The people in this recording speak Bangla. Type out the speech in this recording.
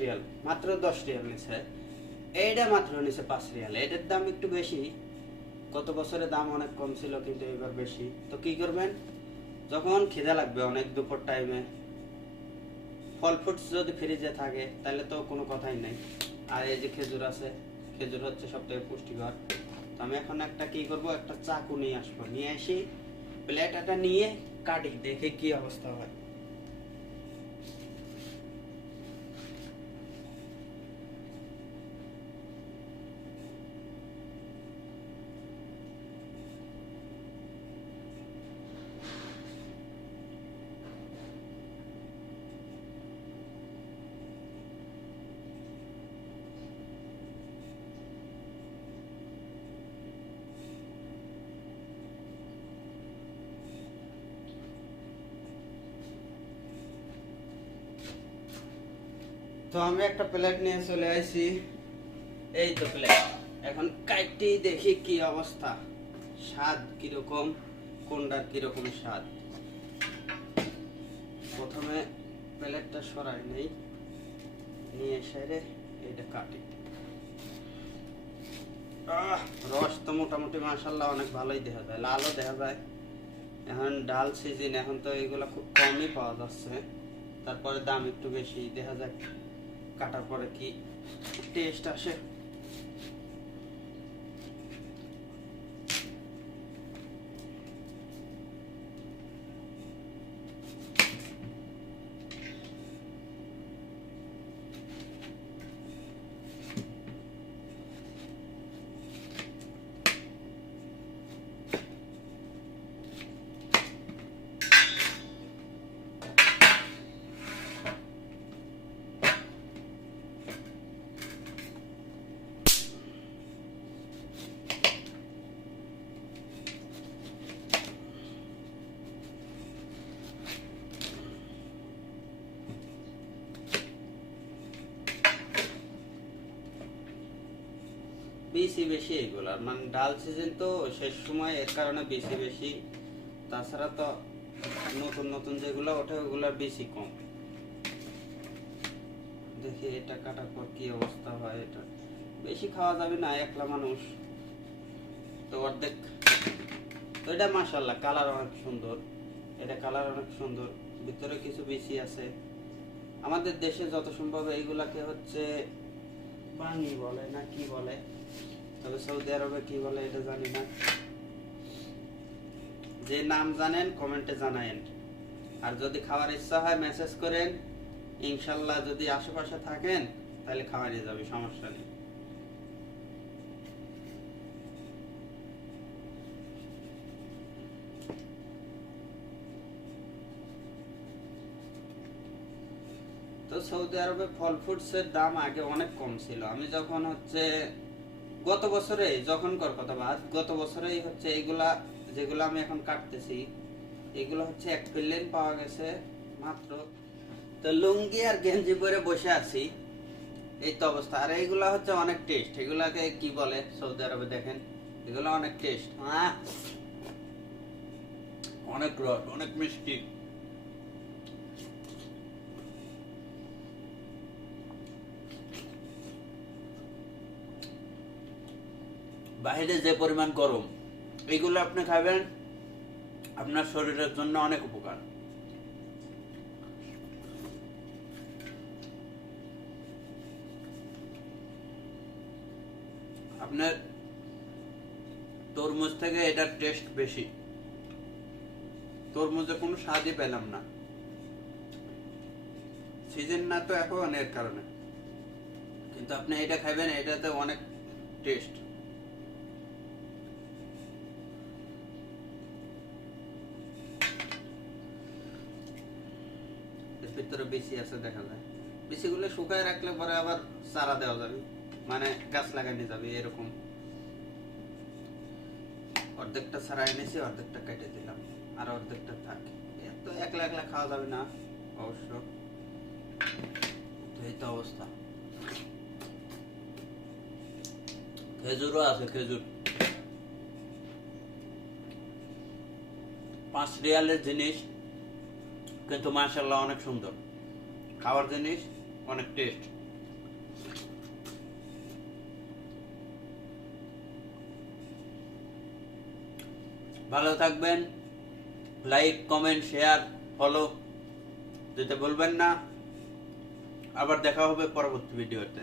রিয়াল, মাত্র দশ রিয়াল নিছে। এইটা মাত্র নিছে পাঁচ রিয়াল। এটার দাম একটু বেশি। গত বছরের দাম অনেক কম ছিল, কিন্তু এবার বেশি। তো কি করবেন? যখন খিদে লাগবে অনেক দুপুর টাইমে ফল ফ্রুটস যদি ফ্রিজে থাকে, তাহলে তো কোনো কথাই নাই। আর এই যে খেজুর আছে, খেজুর হচ্ছে সবথেকে পুষ্টিকর। তো আমি এখন একটা কি করব? একটা চাকু নিয়ে আসব। নিয়ে আসি প্লেট একটা নিয়ে কাটি, দেখে কি অবস্থা হয়। তো আমি একটা প্লেট নিয়ে চলে আসি এই তো প্লেট এখন কাইটি দেখি কি অবস্থা। স্বাদ কীরকম? কোনটার কীরকম স্বাদ? প্রথমে প্লেটটা সরাই নেই। নিয়ে সেরে এটা কাটি। আহ, রস তো মোটামুটি মাসাল্লাহ অনেক ভালোই দেখা যায়। লালও দেখা যায়। এখন ডাল সিজন এখন তো এগুলো খুব কমই পাওয়া যাচ্ছে। তারপরে দাম একটু বেশি দেখা যাক। কাটার পরে কি টেস্ট আসে? বেশি বেশি এগুলার মানে ডাল সিজন তো শেষ সময় এর কারণে বেশি বেশি। তাছাড়া তো নতুন নতুন যেগুলো ওঠে ওগুলার বেশি কম। দেখি এটা কাটার পর কি অবস্থা হয় এটা। বেশি খাওয়া যাবে না, একলা মানুষ। তো অর্ধেক। তো এটা মাসাল্লাহ কালার অনেক সুন্দর। এটা কালার অনেক সুন্দর। ভিতরে কিছু বেশি আছে। আমাদের দেশে যত সম্ভব এইগুলাকে হচ্ছে বাঙি বলে না কি বলে? তবে সৌদি আরবে কি বলে এটা জানি না। যে নাম জানেন কমেন্টে জানায়েন। আর যদি খাওয়ার ইচ্ছা হয় মেসেজ করেন। ইনশাল্লাহ যদি আশেপাশে থাকেন, তাহলে খাওয়া নিয়ে যাবে, সমস্যা নেই। তো সৌদি আরবে ফল ফ্রুটসের দাম আগে অনেক কম ছিল। আমি যখন হচ্ছে গত বছরে যখন কর কথা বাদ গত বছরেই হচ্ছে এইগুলা যেগুলো আমি এখন কাটতেছি, এগুলো হচ্ছে এক প্লেন পাওয়া গেছে মাত্র। তো লুঙ্গি আর গেঞ্জি পরে বসে আছি, এই তো অবস্থা। আর এইগুলা হচ্ছে অনেক টেস্ট এগুলাকে কি বলে? সৌদি আরবে দেখেন, এগুলো অনেক টেস্ট হ্যাঁ অনেক রস, অনেক মিষ্টি। বাইরে যে পরিমাণ গরম এইগুলো আপনি খাবেন, আপনার শরীরের জন্য অনেক উপকার। আপনার তরমুজ থেকে এটার টেস্ট বেশি। তরমুজে কোনো স্বাদই পেলাম না। সিজন না তো এখন এর কারণে। কিন্তু আপনি এটা খাবেন, এটাতে অনেক টেস্ট ভিতরে বেশি আছে দেখা যায়। বেশিগুলো শুকায় রাখলে পরে আবার চারা দেওয়া যাবে। মানে গাছ লাগানো যাবে, এরকম। অর্ধেকটা ছাড়া এনেছি, অর্ধেকটা কেটে দিলাম। আর অর্ধেকটা থাক। এত একলা একলা খাওয়া যাবে না, অবশ্য। তো এই তো অবস্থা। খেজুরও আছে, খেজুর। পাঁচ রিয়ালের জিনিস। কিন্তু মাশাল্লাহ অনেক সুন্দর। খাওয়ার জিনিস অনেক টেস্ট ভালো থাকবেন লাইক কমেন্ট শেয়ার ফলো যেতে বলবেন না। আবার দেখা হবে পরবর্তী ভিডিওতে